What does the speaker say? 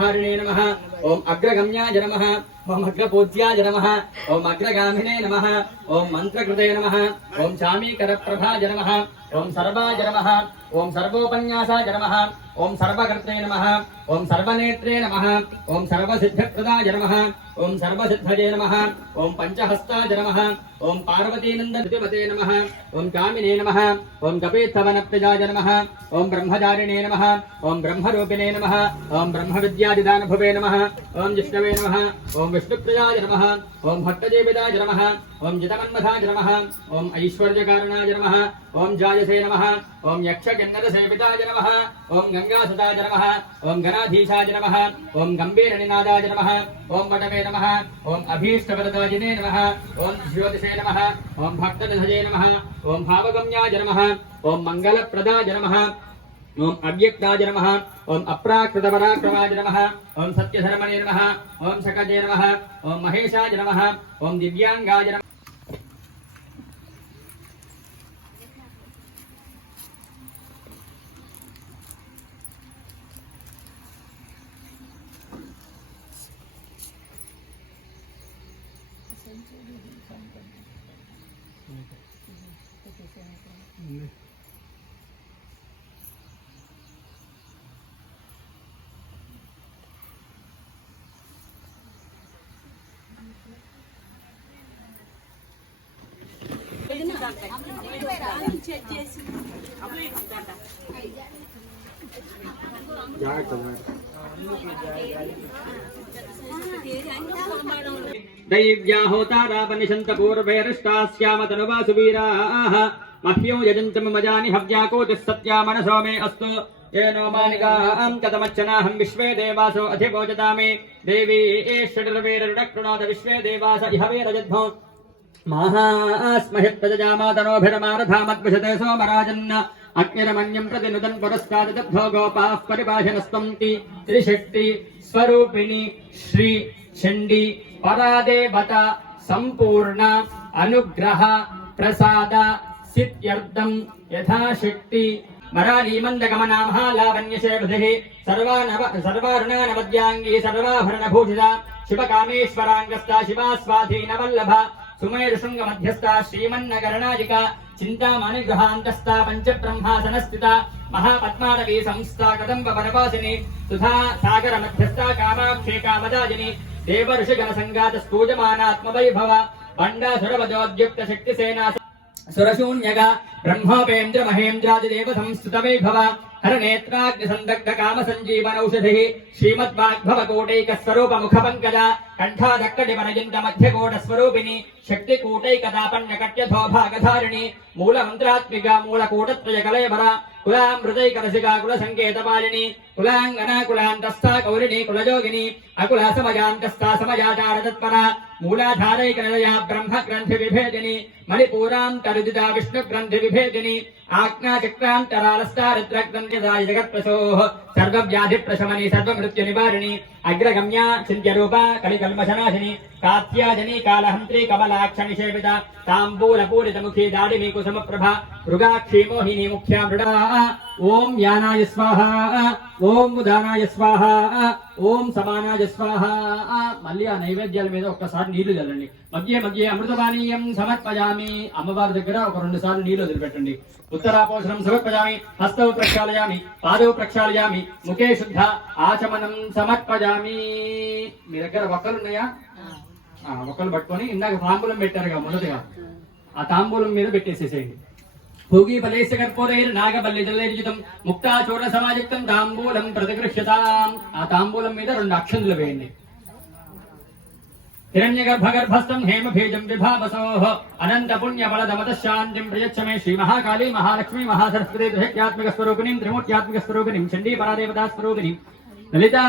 हारिणे नमः। ओम अग्रगम्याय नमः। ओम अग्रपूज्याय नमः। ओम अग्रगामिने नमः। ओम मंत्रकृते नमः। ओम चामीकरप्रभाय नमः। ओम सर्वाय नमः। ओम सर्वोपन्यासाय नमः। ओम सर्वकर्त्रे नमः। ओम सर्वनेत्रे नमः। ओम सर्वसिद्धप्रदाय नमः। ओम सर्वसिद्धये नमः। ओम पंचहस्ताय नमः। ओम पार्वतीनन्दनमते नमः। ओम कामिने नमः। ओम कपीत्थवनप्रियाय नमः। ओम ब्रह्मचारिणे नमः। ओम ब्रह्मरूपिणे नमः। ओम ब्रह्मविद्यादिदानभुवे नमः। ओम जिष्णवे नमः। ओम विष्णुप्रियाय नमः। ओम भट्टदेविदाय नमः। ओम जितमन्मथाय नमः। ओम ऐश्वर्यकारणाय नमः। ओम जायसे नमः। ओम यक्षकिन्नरसेविताय नमः। ओम गंगासुताय नमः। ओम गणाधीशाय नमः। ओम गंभीरनिनादाय नमः। ओम वटवे नमः। ओम अभीष्टवरदायिने नमः। ओम ज्योतिषे नमः। ओम भक्तनिधये नमः। ओम भावगम्याय नमः। ओम मंगलप्रदाय नमः। ओम अव्यक्ताय नमः। ओम अप्राकृतपराक्रमाय नमः। ओम सत्यधर्मणे नमः। ओम सकजे नमः। ओम महेशाय नमः। ओम दिव्यांगाय नमः। दैव्याहोतारापनिशन्तपूर्वैरष्टास्यामतनुवासुवीराः मह्यो यजन्तमजानि हव्याकोतिः सत्या मनसो मे अस्तु येनो मानिकां कथमच्चनाहं विश्वे देवासो अधिभोजतामे देवी षड्वीररुडकृणोद विश्वे देवास इह वीरजद्धो माहास्महित्तजामातनोभिरमारथामद्विषते सोमराजन्न अग्निरमन्यं प्रतिनुदन् पुरस्तादब्धो गोपाः परिभाषणस्तन्ति त्रिशक्ति स्वरूपिणी श्री चण्डी परादेवता संपूर्ण अनुग्रह प्रसाद सिद्ध्यर्थं यथाशक्ति मरालीमन्दगमना महालावण्यशेवधिः सर्वारुणानवद्यांगी सर्वाभरणभूषिता शिवकामेश्वराङ्गस्ता शिवास्वाधीनवल्लभा सुमेरुशृङ्गमध्यस्था श्रीमन्नगरनायिका चिन्तामणिगृहान्तस्था पञ्चब्रह्मासनस्थिता महापद्मानवी संस्था कदम्बवनवासिनी सुधा सागरमध्यस्था कामाक्षी कामदाजिनी देवर्षिगणसङ्गातस्तूयमानात्मवैभव बण्डासुरवदोद्युक्तशक्तिसेना सुरशून्यगा ब्रह्मोपेन्द्र महेन्द्रादिदेव संस्तुतवैभव हरनेत्राग्निसन्दग्ध कामसञ्जीवनौषधिः श्रीमद्वाग्भवकोटैकस्वरूपमुखपङ्कजा कण्ठादक्कटिपरयन्त मध्यकोटस्वरूपिणी शक्तिकूटैकदापण्यकट्यथो भागधारिणी मूलमन्त्रात्मिका मूलकूटत्रयकलेवरा कुलामृतैकरसिका कुलसङ्केतपालिनी कुलाङ्गना कुलान्तस्था कौरिणी कुलयोगिनी अकुला समयान्तस्था समयाचारतत्परा मूलाधारैकनिलया ब्रह्मग्रन्थिविभेदिनी मणिपूरान्तरुदिता विष्णुग्रन्थिविभेदिनी आज्ञाचक्रान्तरालस्था रुद्रग्रन्थिदाय जगत्प्रसोः सर्वव्याधिप्रशमनी सर्वमृत्युनिवारिणी अग्रगम्या चिन्त्यरूपा कलिकल्मषनाशिनी कात्याजनी कालहन्त्री कमलाक्षनिषेविता ताम्बूलपूरितमुखी दाडिनी कुसुमप्रभा मृगाक्षी मोहिनी मुख्या मृडा ओम यानाय स्वाहा ओम उदानाय स्वाहा ओम समानाय स्वाहा మళ్ళీ ఆ నైవేద్యాల మీద ఒక్కసారి నీళ్లు చల్లండి మధ్య మధ్య అమృతపానీయం సమర్పయామి అమ్మవారి దగ్గర ఒక 2 సార్లు నీళ్లు వదిలిపెట్టండి ఉత్తరాపోషణం సమర్పయామి హస్తౌ ప్రక్షాళయామి పాదౌ ప్రక్షాళయామి ముఖే శుద్ధ ఆచమనం సమర్పయామి మీ దగ్గర ఒక్కలు ఉన్నాయా ఒక్కలు పట్టుకొని ఇందాక తాంబూలం పెట్టారుగా మొదటిగా ఆ తాంబూలం మీద పెట్టేసేసేయండి भोगी फलेस्य कर्पूरैर् नागबल्लिजलैर्युतं मुक्ताचूर्ण समायुक्तं ताम्बूलं प्रतिगृह्यताम् आ ताम्बूलं మీద 2 అక్షంతలు వేయండి हिरण्यगर्भगर्भस्थं हेमभेजं विभावसोः अनंत पुण्य फलदमत शान्तिं प्रयच्छ मे श्री महाकाली महालक्ष्मी महासरस्वती त्रिशक्त्यात्मिक स्वरूपिणीं त्रिमूर्त्यात्मिक स्वरूपिणीं चण्डी परादेवता स्वरूपिणीं ललिता